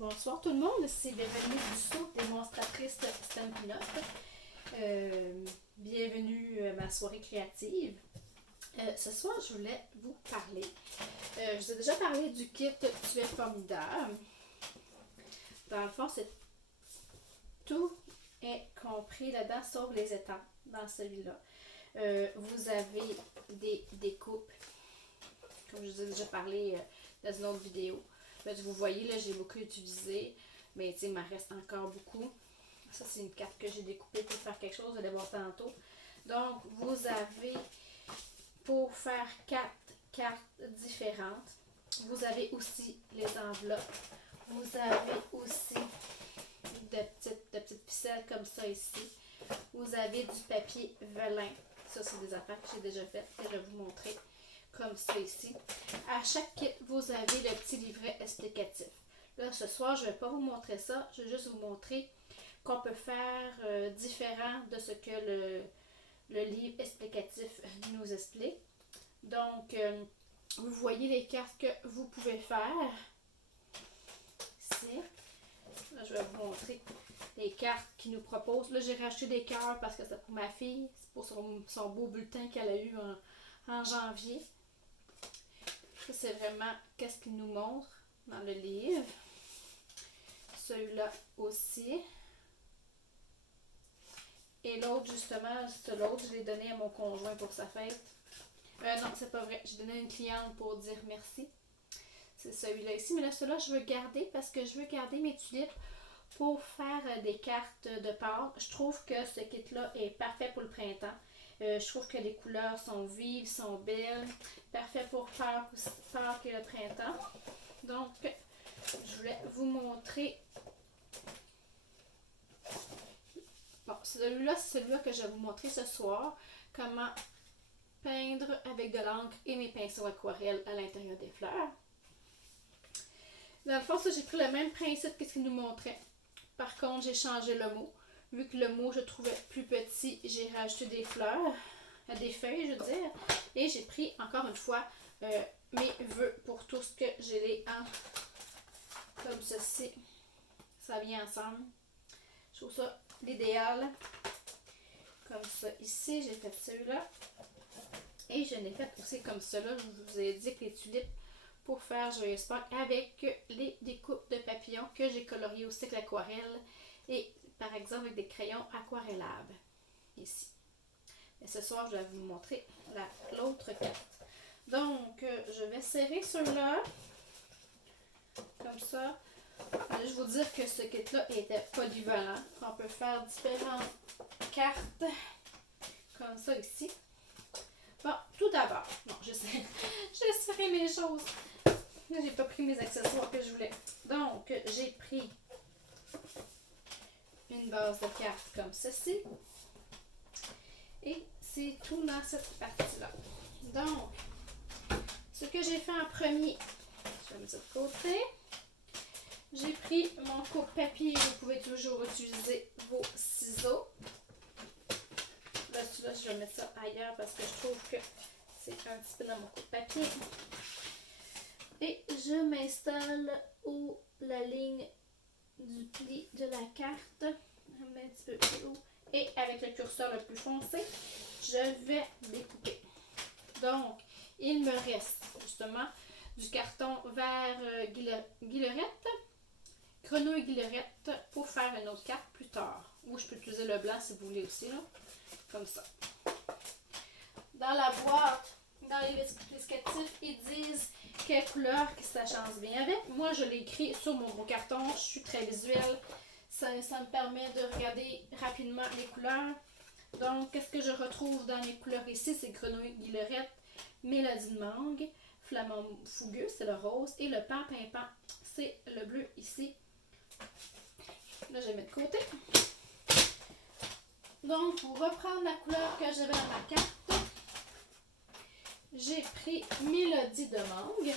Bonsoir tout le monde, c'est Véronique Dussault, démonstratrice Stampin' Up. Bienvenue à ma soirée créative. Ce soir, je voulais vous parler. Je vous ai déjà parlé du kit Tu es formidable. Dans le fond, tout est compris là-dedans, sauf les étampes dans celui-là. Vous avez des découpes, comme je vous ai déjà parlé dans une autre vidéo. Là, vous voyez, là, j'ai beaucoup utilisé, mais il m'en reste encore beaucoup. Ça, c'est une carte que j'ai découpée pour faire quelque chose, vous allez voir tantôt. Donc, vous avez, pour faire 4 cartes différentes, vous avez aussi les enveloppes. Vous avez aussi de petites ficelles comme ça ici. Vous avez du papier velin. Ça, c'est des affaires que j'ai déjà faites et je vais vous montrer. Comme ça ici. À chaque kit, vous avez le petit livret explicatif. Là, ce soir, je ne vais pas vous montrer ça. Je vais juste vous montrer qu'on peut faire différent de ce que le livre explicatif nous explique. Donc, vous voyez les cartes que vous pouvez faire. Ici. Là, je vais vous montrer les cartes qu'il nous propose. Là, j'ai racheté des cœurs parce que c'est pour ma fille. C'est pour son beau bulletin qu'elle a eu en janvier. Ça, c'est vraiment qu'est-ce qu'il nous montre dans le livre. Celui-là aussi. Et l'autre, justement, l'autre, je l'ai donné à mon conjoint pour sa fête. Non, c'est pas vrai. J'ai donné à une cliente pour dire merci. C'est celui-là ici. Mais là, celui-là, je veux garder parce que je veux garder mes tulipes pour faire des cartes de Pâques. Je trouve que ce kit-là est parfait pour le printemps. Je trouve que les couleurs sont vives, sont belles. Parfait pour Pâques et le printemps. Donc, je voulais vous montrer. Bon, celui-là, c'est celui-là que je vais vous montrer ce soir. Comment peindre avec de l'encre et mes pinceaux aquarelles à l'intérieur des fleurs. Dans le fond, ça, j'ai pris le même principe que ce qu'il nous montrait. Par contre, j'ai changé le mot. Vu que le mot, je trouvais plus petit, j'ai rajouté des fleurs, des feuilles, je veux dire. Et j'ai pris, encore une fois, mes vœux pour tout ce que j'ai en comme ceci. Ça vient ensemble. Je trouve ça l'idéal. Comme ça ici, j'ai fait celui-là. Et je l'ai fait aussi comme cela. Je vous ai dit que les tulipes pour faire Joyeuse Pâques avec les découpes de papillons que j'ai coloriées aussi avec l'aquarelle. Et par exemple avec des crayons aquarellables. Ici. Et ce soir, je vais vous montrer l'autre carte. Donc, je vais serrer ceux-là. Comme ça. Je vais vous dire que ce kit-là était polyvalent. On peut faire différentes cartes. Comme ça ici. Bon, tout d'abord. Non, je sais. J'ai serré mes choses. J'ai pas pris mes accessoires que je voulais. Donc, j'ai pris une base de cartes comme ceci. Et c'est tout dans cette partie-là. Donc, ce que j'ai fait en premier, je vais mettre ça de côté. J'ai pris mon coupe-papier. Vous pouvez toujours utiliser vos ciseaux. Là, celui-là, je vais mettre ça ailleurs parce que je trouve que c'est un petit peu dans mon coupe-papier. Et je m'installe où la ligne du pli de la carte, un petit peu plus haut, et avec le curseur le plus foncé, je vais découper. Donc, il me reste justement du carton vert guillerette, grenouille guillerette pour faire une autre carte plus tard. Ou je peux utiliser le blanc si vous voulez aussi, là, comme ça. Dans la boîte, dans les explicatifs, ils disent quelle couleur que ça change bien avec. Moi, je l'ai écrit sur mon gros carton. Je suis très visuelle. Ça me permet de regarder rapidement les couleurs. Donc, qu'est-ce que je retrouve dans les couleurs ici? C'est grenouille guillerette, mélodie de mangue, flamant fougueux, c'est le rose, et le pan pimpant, c'est le bleu ici. Là, je vais mettre de côté. Donc, pour reprendre la couleur que j'avais dans ma carte, j'ai pris Mélodie de mangue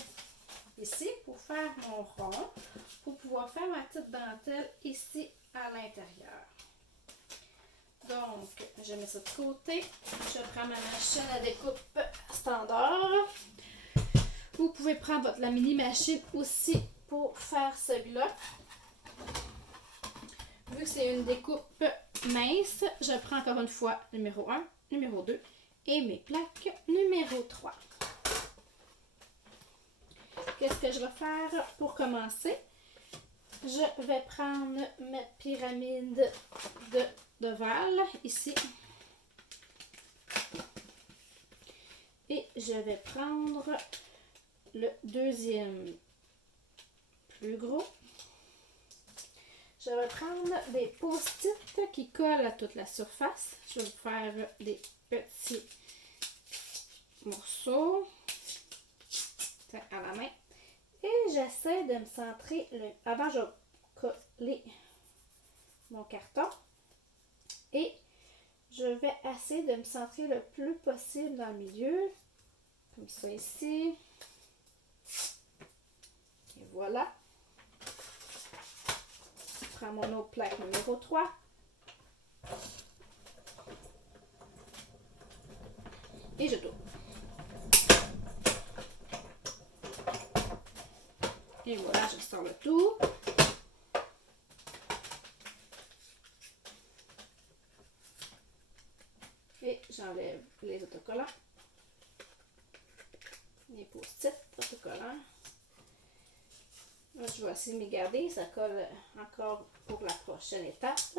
ici pour faire mon rond, pour pouvoir faire ma petite dentelle ici à l'intérieur. Donc, je mets ça de côté. Je prends ma machine à découpe standard. Vous pouvez prendre la mini machine aussi pour faire celui-là. Vu que c'est une découpe mince, je prends encore une fois numéro 1, numéro 2 et mes plaques numéro 3. Qu'est-ce que je vais faire pour commencer? Je vais prendre ma pyramide d'ovale ici. Et je vais prendre le deuxième plus gros. Je vais prendre des post-it qui collent à toute la surface. Je vais faire des petits morceaux à la main. Et j'essaie de me centrer. Avant, je vais coller mon carton. Et je vais essayer de me centrer le plus possible dans le milieu. Comme ça ici. Et voilà. Je prends mon autre plaque numéro 3. Et je tourne. Et voilà, je sors le tout. Et j'enlève les autocollants. Les post-it autocollants. Là, je vais essayer de me garder. Ça colle encore pour la prochaine étape.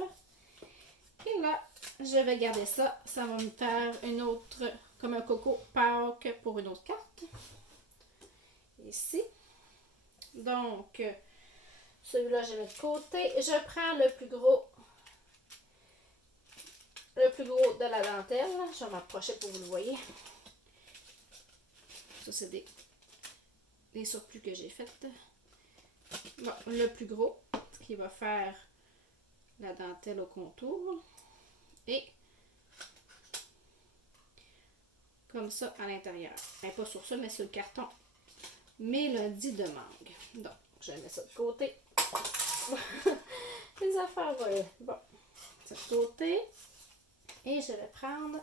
Et là, je vais garder ça. Ça va me faire une autre, comme un coco Pâques pour une autre carte. Ici. Donc, celui-là, je mets de côté. Je prends le plus gros de la dentelle. Je vais m'approcher pour que vous le voyez. Ça, c'est des surplus que j'ai fait. Bon, le plus gros, qui va faire la dentelle au contour. Et comme ça à l'intérieur. Pas sur ça, mais sur le carton. Mélodie de mangue. Donc, je mets ça de côté. Les affaires, bon, de côté. Et je vais prendre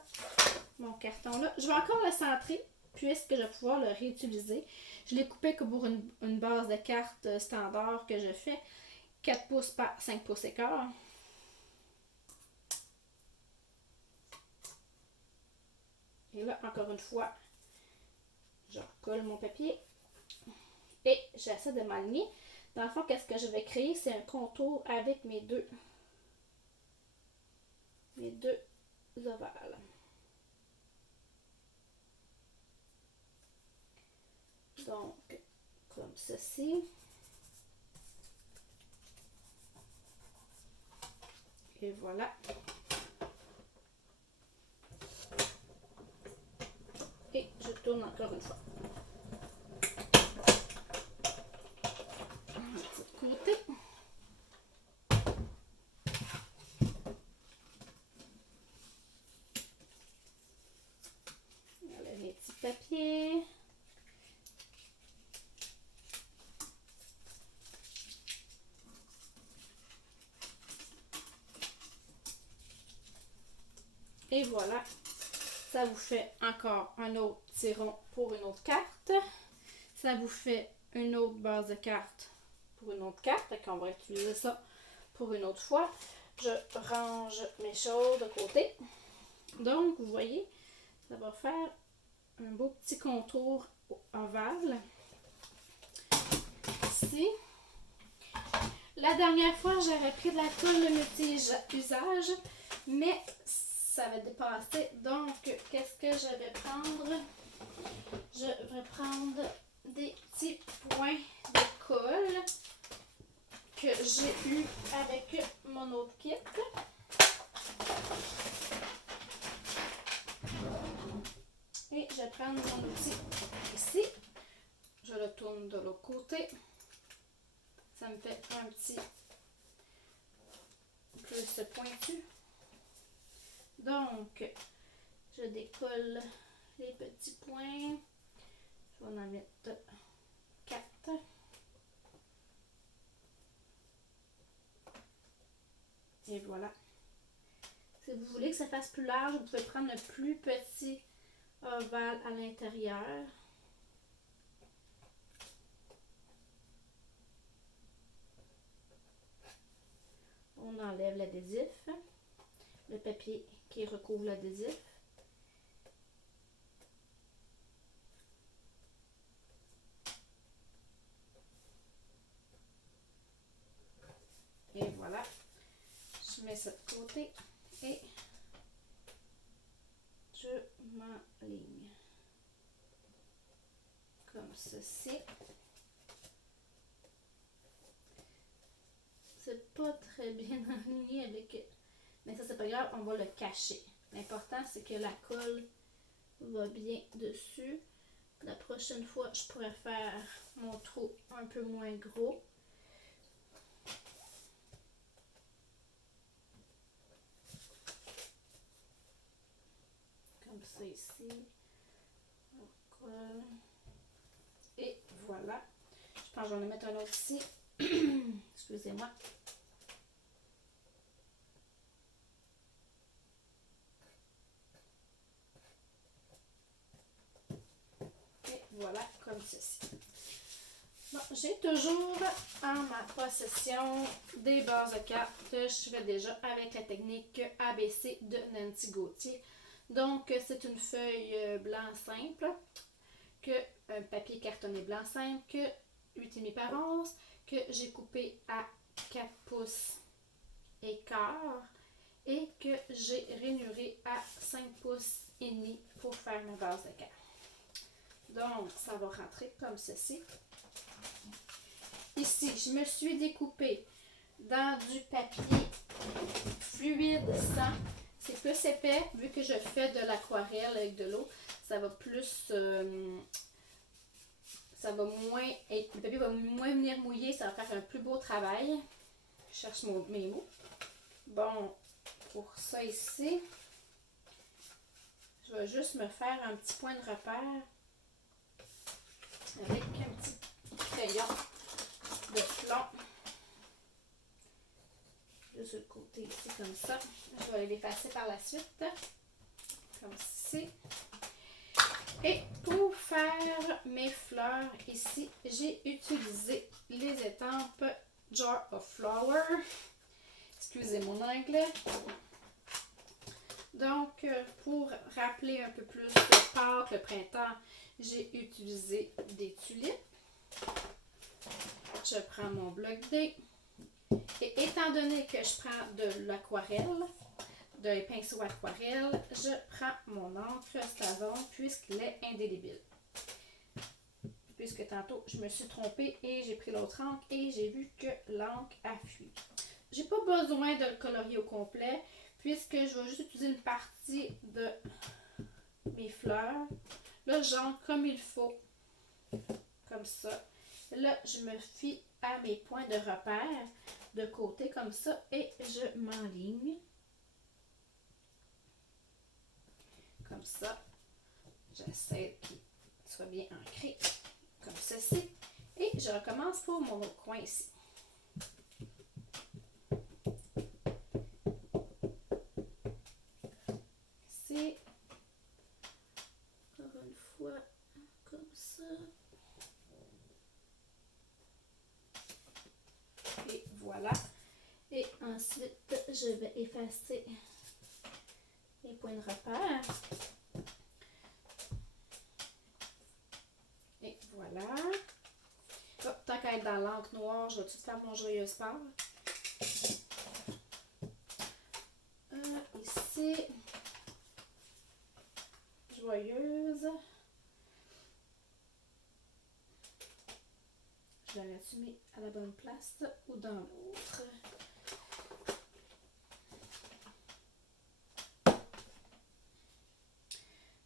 mon carton là. Je vais encore le centrer, puisque je vais pouvoir le réutiliser. Je l'ai coupé comme pour une base de carte standard que je fais. 4 pouces par 5 pouces et quart. Et là, encore une fois, je recolle mon papier. Et j'essaie de m'aligner. Dans le fond, qu'est-ce que je vais créer? C'est un contour avec mes deux ovales. Donc, comme ceci. Et voilà. Et je tourne encore une fois. Un petit côté. Voilà mes petits papiers. Et voilà, ça vous fait encore un autre tiron pour une autre carte. Ça vous fait une autre base de carte pour une autre carte. Donc on va utiliser ça pour une autre fois. Je range mes choses de côté. Donc, vous voyez, ça va faire un beau petit contour ovale. Ici. La dernière fois, j'avais pris de la colle de multi-usage, mais ça avait dépassé. Donc, qu'est-ce que je vais prendre? Je vais prendre des petits points de colle que j'ai eu avec mon autre kit. Et je vais prendre mon outil ici. Je le tourne de l'autre côté. Ça me fait un petit plus pointu. Donc, je décolle les petits points. Je vais en mettre 4. Et voilà. Si vous voulez que ça fasse plus large, vous pouvez prendre le plus petit ovale à l'intérieur. on enlève l'adhésif, le papier qui recouvre l'adhésif. Et voilà, je mets ça de côté et je m'enligne comme ceci. C'est pas très bien aligné avec... Mais ça, c'est pas grave, on va le cacher. L'important, c'est que la colle va bien dessus. La prochaine fois, je pourrais faire mon trou un peu moins gros. Comme ça ici. On colle. Et voilà. Je pense que je vais en mettre un autre ici. Excusez-moi. Et voilà, comme ceci. Bon, j'ai toujours en ma possession des bases de cartes que je fais déjà avec la technique ABC de Nancy Gauthier. Donc, c'est une feuille blanc simple, un papier cartonné blanc simple, que 8,5 par 11, que j'ai coupé à 4 pouces et quart et que j'ai rainuré à 5 pouces et demi pour faire ma base de cartes. Donc, ça va rentrer comme ceci. Ici, je me suis découpé dans du papier fluide sang. C'est plus épais, vu que je fais de l'aquarelle avec de l'eau. Ça va plus... ça va moins... Le papier va moins venir mouiller, ça va faire un plus beau travail. Je cherche mes mots. Bon, pour ça ici, je vais juste me faire un petit point de repère avec un petit crayon de plomb. Juste le côté ici comme ça. Je vais l'effacer par la suite. Comme ceci. Et pour faire mes fleurs ici, j'ai utilisé les étampes Jar of Flower. Excusez mon anglais. Donc, pour rappeler un peu plus le Pâques, le printemps, j'ai utilisé des tulipes. Je prends mon bloc D. Et étant donné que je prends de l'aquarelle, de pinceau aquarelle, je prends mon encre savon puisqu'il est indélébile. Puisque tantôt, je me suis trompée et j'ai pris l'autre encre et j'ai vu que l'encre a fui. J'ai pas besoin de le colorier au complet puisque je vais juste utiliser une partie de mes fleurs. Là, j'encre comme il faut. Comme ça. Là, je me fie à mes points de repère de côté comme ça et je m'enligne. Comme ça. J'essaie qu'il soit bien ancré. Comme ceci. Et je recommence pour mon autre coin ici. Ici. Encore une fois. Comme ça. Et voilà. Et ensuite, je vais effacer les points de repère. Et voilà. Oh, tant qu'à être dans l'encre noire, je vais tout faire mon joyeuse Pâques. Ici, joyeuse. Je l'aurais-tu mis à la bonne place ou dans l'autre?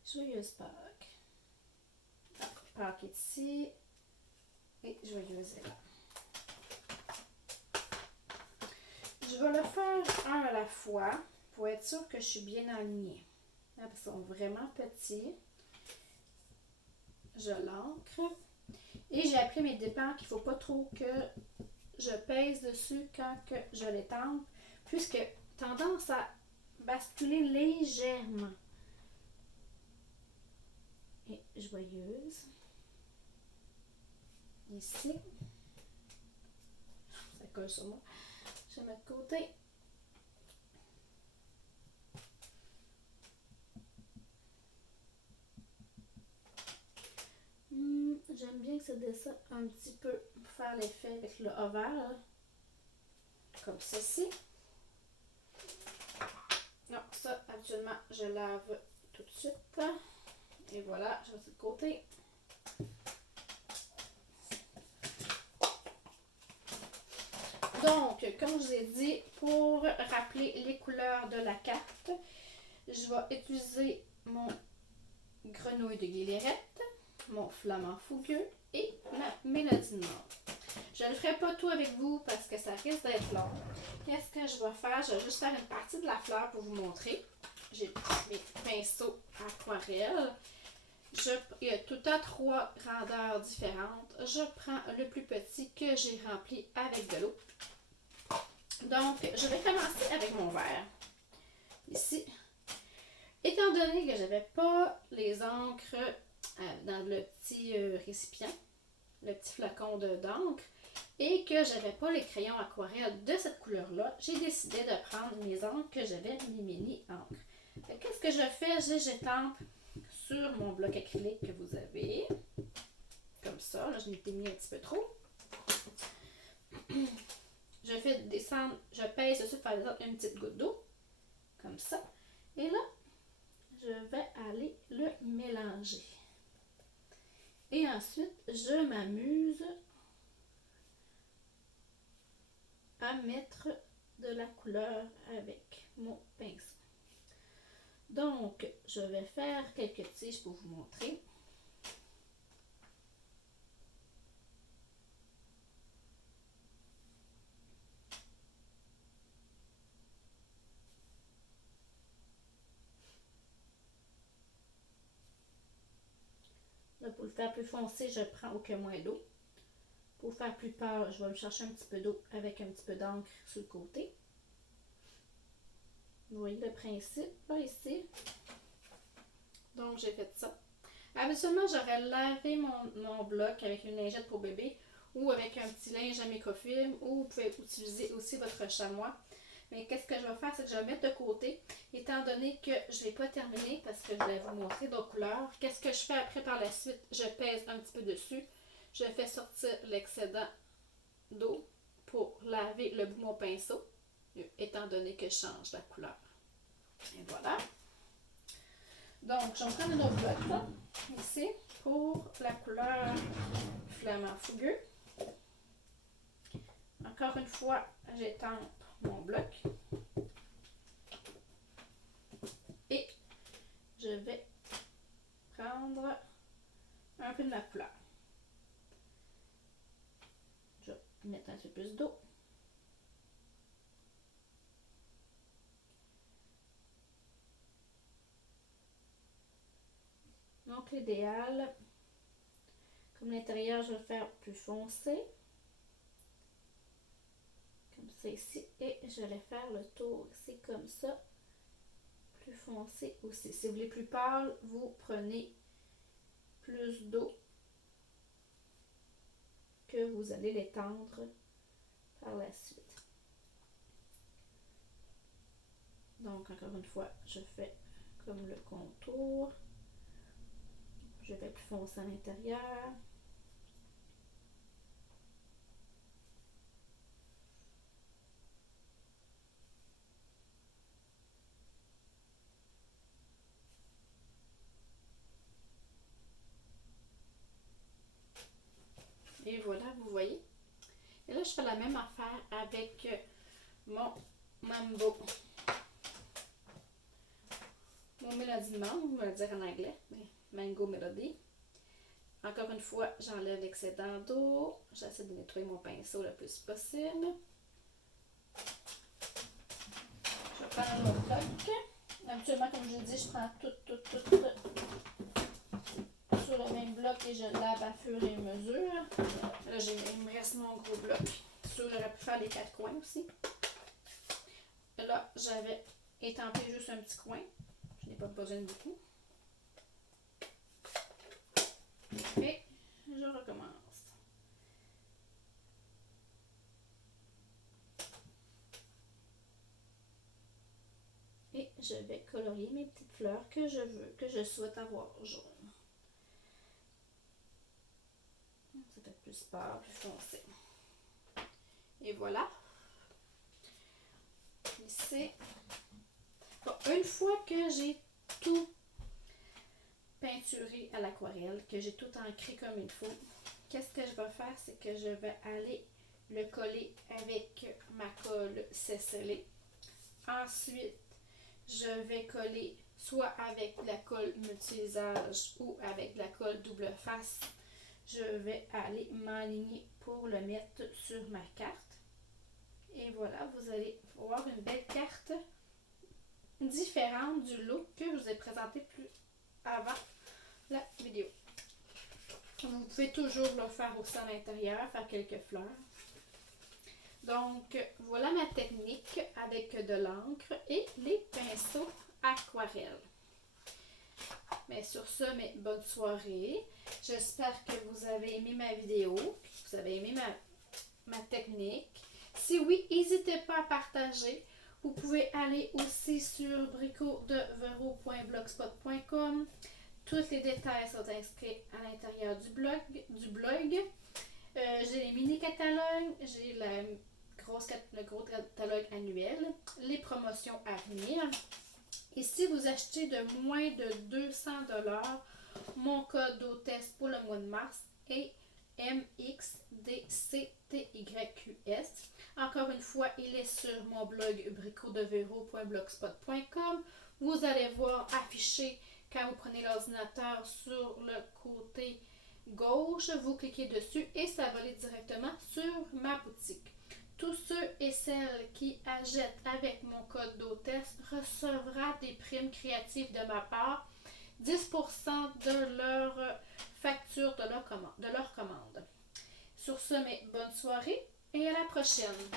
Joyeuse Pâques. Pâques est ici. Et joyeuse est là. Je vais le faire un à la fois pour être sûr que je suis bien alignée. Là, ils sont vraiment petits. Je l'ancre. Et j'ai appris mes dépens qu'il ne faut pas trop que je pèse dessus quand que je l'étampe, puisque tendance à basculer légèrement. Et joyeuse. Ici. Ça colle sur moi. Je vais mettre de côté. posséder ça un petit peu pour faire l'effet avec le ovale. Comme ceci. Non, ça, habituellement, je lave tout de suite. Et voilà, je mets ça de côté. Donc, comme je vous ai dit, pour rappeler les couleurs de la carte, je vais utiliser mon grenouille de Guillerette, mon flamant fougueux et ma mélodie noire. Je ne le ferai pas tout avec vous parce que ça risque d'être long. Qu'est-ce que je vais faire? Je vais juste faire une partie de la fleur pour vous montrer. J'ai mes pinceaux aquarelle. Il y a tout le temps 3 grandeurs différentes. Je prends le plus petit que j'ai rempli avec de l'eau. Donc, je vais commencer avec mon verre. Ici. Étant donné que je n'avais pas les encres dans le petit récipient, le petit flacon d'encre, et que je n'avais pas les crayons aquarelle de cette couleur-là, j'ai décidé de prendre mes encres que j'avais, mes mini encres. Qu'est-ce que je fais? J'étampe sur mon bloc acrylique que vous avez. Comme ça. Là, je m'étais mis un petit peu trop. Je fais descendre, je pèse dessus pour faire une petite goutte d'eau. Comme ça. Et là, je vais aller le mélanger. Et ensuite, je m'amuse à mettre de la couleur avec mon pinceau. Donc, je vais faire quelques tiges pour vous montrer. Là, pour le faire plus foncé, je prends aucun moins d'eau. Pour le faire plus pâle, je vais me chercher un petit peu d'eau avec un petit peu d'encre sur le côté. Vous voyez le principe, là, ici. Donc, j'ai fait ça. Habituellement, j'aurais lavé mon bloc avec une lingette pour bébé ou avec un petit linge à microfilm, ou vous pouvez utiliser aussi votre chamois. Mais qu'est-ce que je vais faire, c'est que je vais mettre de côté, étant donné que je ne vais pas terminer parce que je vais vous montrer d'autres couleurs. Qu'est-ce que je fais après par la suite? Je pèse un petit peu dessus, je fais sortir l'excédent d'eau pour laver le bout de mon pinceau, étant donné que je change la couleur. Et voilà. Donc, je vais prendre un autre bloc là, ici, pour la couleur flamant fougueux. Encore une fois, j'étampe mon bloc. Et je vais prendre un peu de ma couleur. Je vais mettre un peu plus d'eau. Donc, l'idéal, comme l'intérieur, je vais le faire plus foncé. Comme ça ici. Et je vais faire le tour ici comme ça. Plus foncé aussi. Si vous voulez plus pâle, vous prenez plus d'eau que vous allez l'étendre par la suite. Donc, encore une fois, je fais comme le contour. Je vais plus foncer à l'intérieur. Et voilà, vous voyez. Et là, je fais la même affaire avec mon Mambo. Mon Melody Mango, on va le dire en anglais, mais Mango Melody. Encore une fois, j'enlève l'excédent d'eau. J'essaie de nettoyer mon pinceau le plus possible. Je vais prendre un autre bloc. Habituellement, comme je vous dis, je prends tout sur le même bloc et je lave à fur et à mesure. Là, il me reste mon gros bloc. J'aurais pu faire les 4 coins aussi. Là, j'avais étampé juste un petit coin. Je n'ai pas besoin de beaucoup. Et je recommence. Et je vais colorier mes petites fleurs que je veux, que je souhaite avoir jaune. plus pâle, plus foncé. Et voilà. Ici. Bon, une fois que j'ai tout peinturé à l'aquarelle, que j'ai tout ancré comme il faut, qu'est-ce que je vais faire? C'est que je vais aller le coller avec ma colle scellée. Ensuite, je vais coller soit avec la colle multi-usage ou avec la colle double face. Je vais aller m'aligner pour le mettre sur ma carte. Et voilà, vous allez voir une belle carte différente du look que je vous ai présenté plus avant la vidéo. Vous pouvez toujours le faire aussi à l'intérieur, faire quelques fleurs. Donc, voilà ma technique avec de l'encre et les pinceaux aquarelles. Mais sur ce, bonne soirée. J'espère que vous avez aimé ma vidéo, que vous avez aimé ma technique. Si oui, n'hésitez pas à partager. Vous pouvez aller aussi sur bricotdevero.blogspot.com. Tous les détails sont inscrits à l'intérieur du blog. J'ai les mini-catalogues, j'ai le gros catalogue annuel, les promotions à venir. Et si vous achetez de moins de 200 $, mon code d'hôtesse pour le mois de mars est MXDCTYQS. Encore une fois, il est sur mon blog bricotdevero.blogspot.com. Vous allez voir affiché quand vous prenez l'ordinateur sur le côté gauche, vous cliquez dessus et ça va aller directement sur ma boutique. Tous ceux et celles qui achètent avec mon code d'hôtesse recevront des primes créatives de ma part, 10% de leur facture de leur commande. Sur ce, bonne soirée et à la prochaine!